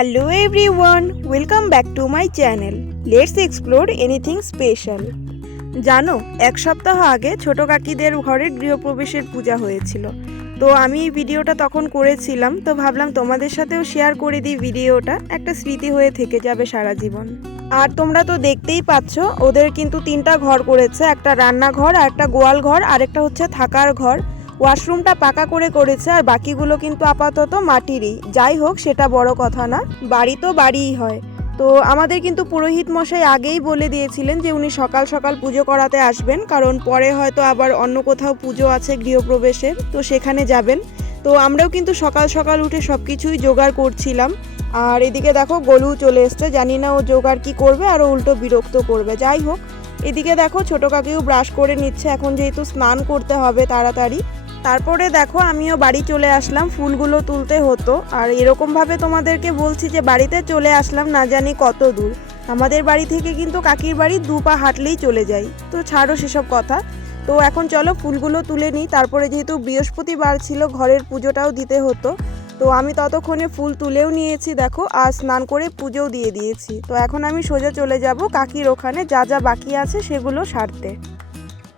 Hello everyone welcome back to my channel let's explore anything special জানো, এক সপ্তাহ আগে ছোট কাকিদের ঘরের গৃহপ্রবেশের পূজা হয়েছিল। তো আমি ভিডিওটা তখন করেছিলাম, তো ভাবলাম তোমাদের সাথেও শেয়ার করে দিই ভিডিওটা, একটা স্মৃতি হয়ে থেকে যাবে সারা জীবন। আর তোমরা তো দেখতেই পাচ্ছ, ওদের কিন্তু তিনটা ঘর করেছে, একটা রান্নাঘর আর একটা গোয়াল ঘর আর একটা হচ্ছে থাকার ঘর। ওয়াশরুমটা পাকা করে করেছে আর বাকিগুলো কিন্তু আপাতত মাটিরই। যাই হোক, সেটা বড় কথা না, বাড়ি তো বাড়িই হয়। তো আমাদের কিন্তু পুরোহিত মশাই আগেই বলে দিয়েছিলেন যে উনি সকাল সকাল পুজো করাতে আসবেন, কারণ পরে হয়তো আবার অন্য কোথাও পুজো আছে গৃহপ্রবেশের, তো সেখানে যাবেন। তো আমরাও কিন্তু সকাল সকাল উঠে সব কিছুই জোগাড় করছিলাম। আর এদিকে দেখো, গলু চলে এসছে, জানি না ও জোগাড় কি করবে আর উল্টো বিরক্ত করবে। যাই হোক, এদিকে দেখো, ছোট কাকিও ব্রাশ করে নিচ্ছে, এখন যেহেতু স্নান করতে হবে তাড়াতাড়ি। তারপরে দেখো আমিও বাড়ি চলে আসলাম, ফুলগুলো তুলতে হতো। আর এরকমভাবে তোমাদেরকে বলছি যে বাড়িতে চলে আসলাম না জানি কত দূর। আমাদের বাড়ি থেকে কিন্তু কাকির বাড়ি দু পা হাঁটলেই চলে যাই তো ছাড়ো সেসব কথা। তো এখন চলো ফুলগুলো তুলে নিই। তারপরে যেহেতু বৃহস্পতিবার ছিল, ঘরের পুজোটাও দিতে হতো। তো আমি ততক্ষণে ফুল তুলেও নিয়েছি, দেখো, আর স্নান করে পুজোও দিয়ে দিয়েছি। তো এখন আমি সোজা চলে যাব কাকির ওখানে, যা যা বাকি আছে সেগুলো সারতে।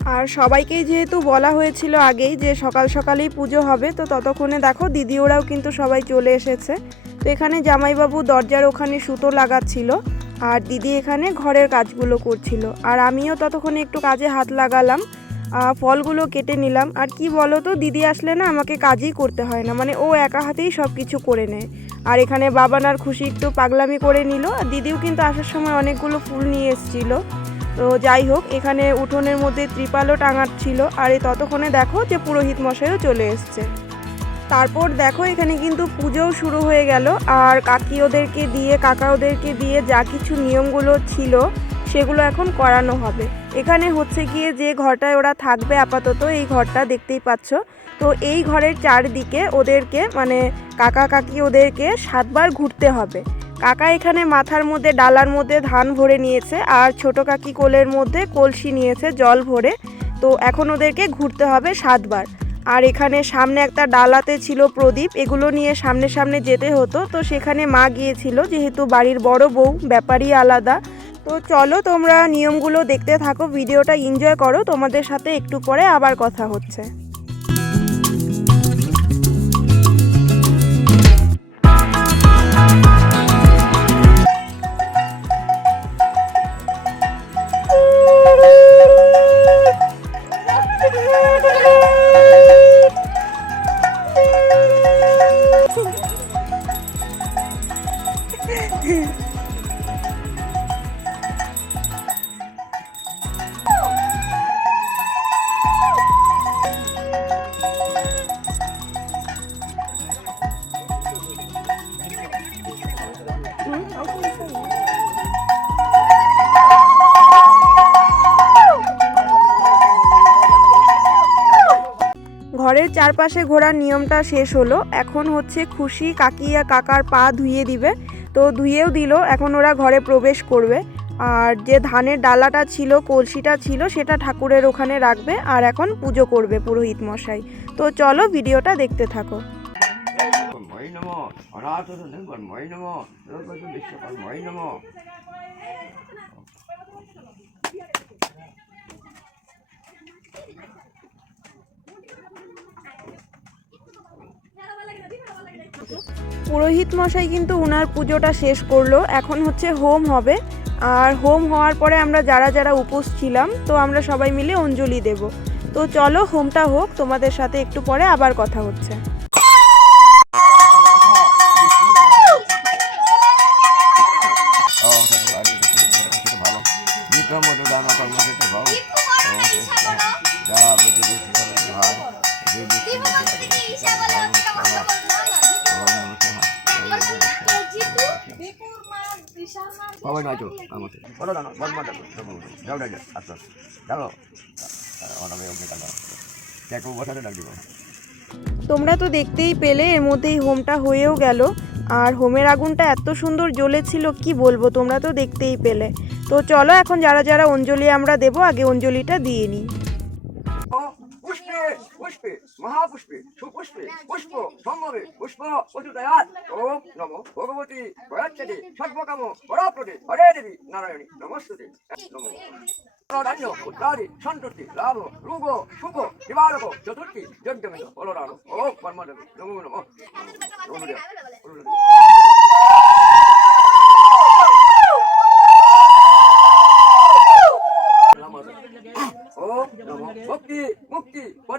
আর সবাইকেই যেহেতু বলা হয়েছিল আগেই যে সকাল সকালেই পুজো হবে, তো ততক্ষণে দেখো দিদি ওরাও কিন্তু সবাই চলে এসেছে। তো এখানে জামাইবাবু দরজার ওখানে সুতো লাগাচ্ছিল আর দিদি এখানে ঘরের কাজগুলো করছিল। আর আমিও ততক্ষণে একটু কাজে হাত লাগালাম ফলগুলো কেটে নিলাম। আর কি বলো তো দিদি আসলে না আমাকে কাজই করতে হয় না মানে ও একা হাতেই সব কিছু করে নেয়। আর এখানে বাবানার খুশি একটু পাগলামি করে নিল। আর দিদিও কিন্তু আসার সময় অনেকগুলো ফুল নিয়ে এসেছিল। তো যাই হোক, এখানে উঠোনের মধ্যে ত্রিপালও টাঙার ছিল। আর এই ততক্ষণে দেখো যে পুরোহিত মশাইও চলে এসছে। তারপর দেখো এখানে কিন্তু পুজোও শুরু হয়ে গেল। আর কাকি ওদেরকে দিয়ে, কাকা ওদেরকে দিয়ে যা কিছু নিয়মগুলো ছিল, সেগুলো এখন করানো হবে। এখানে হচ্ছে গিয়ে যে ঘরটায় ওরা থাকবে আপাতত, এই ঘরটা দেখতেই পাচ্ছ। তো এই ঘরের চারদিকে ওদেরকে মানে কাকা কাকি ওদেরকে সাতবার ঘুরতে হবে। কাকা এখানে মাথার মধ্যে, ডালার মধ্যে ধান ভরে নিয়েছে আর ছোট কাকি কোলের মধ্যে কলসি নিয়েছে, জল ভরে। তো এখন ওদেরকে ঘুরতে হবে সাতবার। আর এখানে সামনে একটা ডালাতে ছিল প্রদীপ, এগুলো নিয়ে সামনে সামনে যেতে হতো। তো সেখানে মা গিয়েছিল, যেহেতু বাড়ির বড় বউ, ব্যাপারই আলাদা। তো চলো তোমরা নিয়মগুলো দেখতে থাকো, ভিডিওটা এনজয় করো। তোমাদের সাথে একটু পরে আবার কথা হচ্ছে। Yeah. চারপাশে ঘোরার নিয়মটা শেষ হলো। এখন হচ্ছে খুশি কাকি আর কাকার পা ধুইয়ে দিবে। তো ধুয়েও দিল, এখন ওরা ঘরে প্রবেশ করবে। আর যে ধানের ডালাটা ছিল, কলসিটা ছিল, সেটা ঠাকুরের ওখানে রাখবে। আর এখন পুজো করবে পুরোহিত মশাই। তো চলো ভিডিওটা দেখতে থাকো। নম অনাথ কর্মই নম বিশ্বকর্মই নম পুরোহিত মশাই কিন্তু ওনার পুজোটা শেষ করল। এখন হচ্ছে হোম হবে। আর হোম হওয়ার পরে আমরা যারা যারা উপোস ছিলাম তো আমরা সবাই মিলে অঞ্জলি দেব। তো চলো হোমটা হোক। তোমাদের সাথে একটু পরে আবার কথা হচ্ছে। ভালো বলো জানো বলব যাও যাও যাও আচ্ছা যাও অনামে অগ্নিকাণ্ড দেখো বসাতে ডাক দিব? তোমরা তো দেখতেই পেলে এর মধ্যেই হোমটা হয়েও গেল। আর হোমের আগুনটা এত সুন্দর জ্বলেছিল কি বলব তোমরা তো দেখতেই পেলে। তো চলো এখন যারা যারা অঞ্জলি আমরা দেবো আগে অঞ্জলিটা দিয়ে নিই। পুষ্পে পুষ্পে মহাপুষ্পে সুপুষ্পে পুষ্প সম্ভবে পুষ্প পশুদয়াত ওম নম ভগবতী প্রয়াচ্ছতে সর্বকাম পরাপ্রদে। হরে দেবী নারায়ণী নমস্তে নম ধান্য উত্তাদি সন্তুষ্টি লাভ রোগ সুখ নিবারক চতুর্থী যজ্ঞমিত বলরাম। ও কর্মদেবী নমো নমো নমো নমো নমো ওম নমো ভক্তি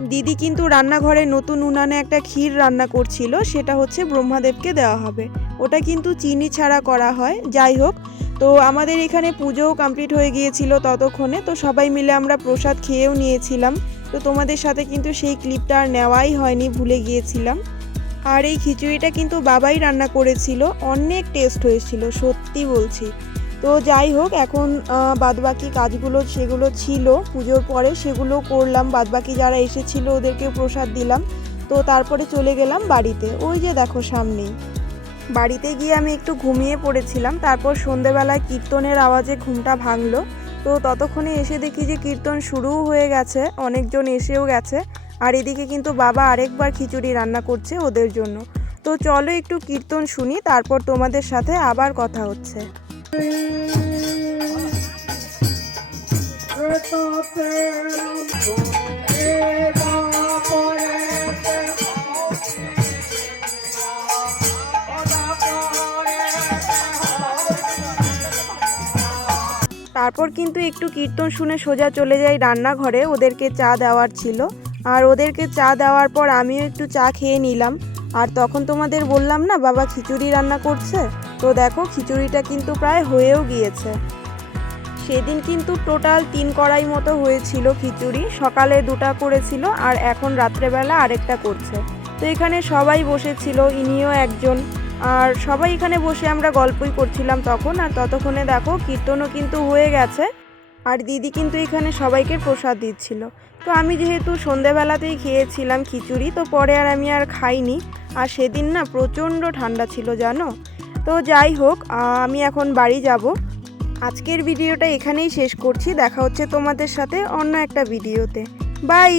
দিদি কিন্তু রান্নাঘরে নতুন উনানে একটা ক্ষীর রান্না করছিল, সেটা হচ্ছে ব্রহ্মাদেবকে দেওয়া হবে। ওটা কিন্তু চিনি ছাড়া করা হয়, যাই হোক। তো আমাদের এখানে পুজোও কমপ্লিট হয়ে গিয়েছিল ততক্ষণে, তো সবাই মিলে আমরা প্রসাদ খেয়েও নিয়েছিলাম। তো তোমাদের সাথে কিন্তু সেই ক্লিপটা আর নেওয়াই হয়নি, ভুলে গিয়েছিলাম। আর এই খিচুড়িটা কিন্তু বাবাই রান্না করেছিল, অনেক টেস্ট হয়েছিল, সত্যি বলছি। তো যাই হোক, এখন বাদবাকি কাজগুলো সেগুলো ছিল, পুজোর পরে সেগুলো করলাম। বাদবাকি যারা এসেছিল ওদেরকে প্রসাদ দিলাম। তো তারপরে চলে গেলাম বাড়িতে। ওই যে দেখো সামনেই। বাড়িতে গিয়ে আমি একটু ঘুমিয়ে পড়েছিলাম। তারপর সন্ধেবেলায় কীর্তনের আওয়াজে ঘুমটা ভাঙলো। তো ততক্ষণে এসে দেখি যে কীর্তন শুরুও হয়ে গেছে। অনেকজন এসেও গেছে। আর এদিকে কিন্তু বাবা আরেকবার খিচুড়ি রান্না করছে ওদের জন্য। তো চলো একটু কীর্তন শুনি, তারপর তোমাদের সাথে আবার কথা হচ্ছে। তারপর কিন্তু একটু কীর্তন শুনে সোজা চলে যাই রান্নাঘরে, ওদেরকে চা দেওয়ার ছিল। আর ওদেরকে চা দেওয়ার পর আমিও একটু চা খেয়ে নিলাম। আর তখন তোমাদের বললাম না, বাবা খিচুড়ি রান্না করছে? তো দেখো, খিচুড়িটা কিন্তু প্রায় হয়েও গিয়েছে। সেদিন কিন্তু টোটাল তিন কড়াই মতো হয়েছিল খিচুড়ি। সকালে দুটা করেছিল, আর এখন রাত্রেবেলা আরেকটা করছে। তো এখানে সবাই বসেছিল, ইনিও একজন। আর সবাই এখানে বসে আমরা গল্পই করছিলাম তখন, আর ততক্ষণে দেখো, কীর্তনও কিন্তু হয়ে গেছে। আর দিদি কিন্তু এখানে সবাইকে প্রসাদ দিচ্ছিল। তো আমি যেহেতু সন্ধেবেলাতেই খেয়েছিলাম খিচুড়ি, তো পরে আর আমি আর খাইনি। আর সেদিন না প্রচণ্ড ঠান্ডা ছিল, জানো? তো যাই হোক আমি এখন বাড়ি যাব। আজকের ভিডিওটা এখানেই শেষ করছি। দেখা হচ্ছে তোমাদের সাথে অন্য একটা ভিডিওতে। বাই!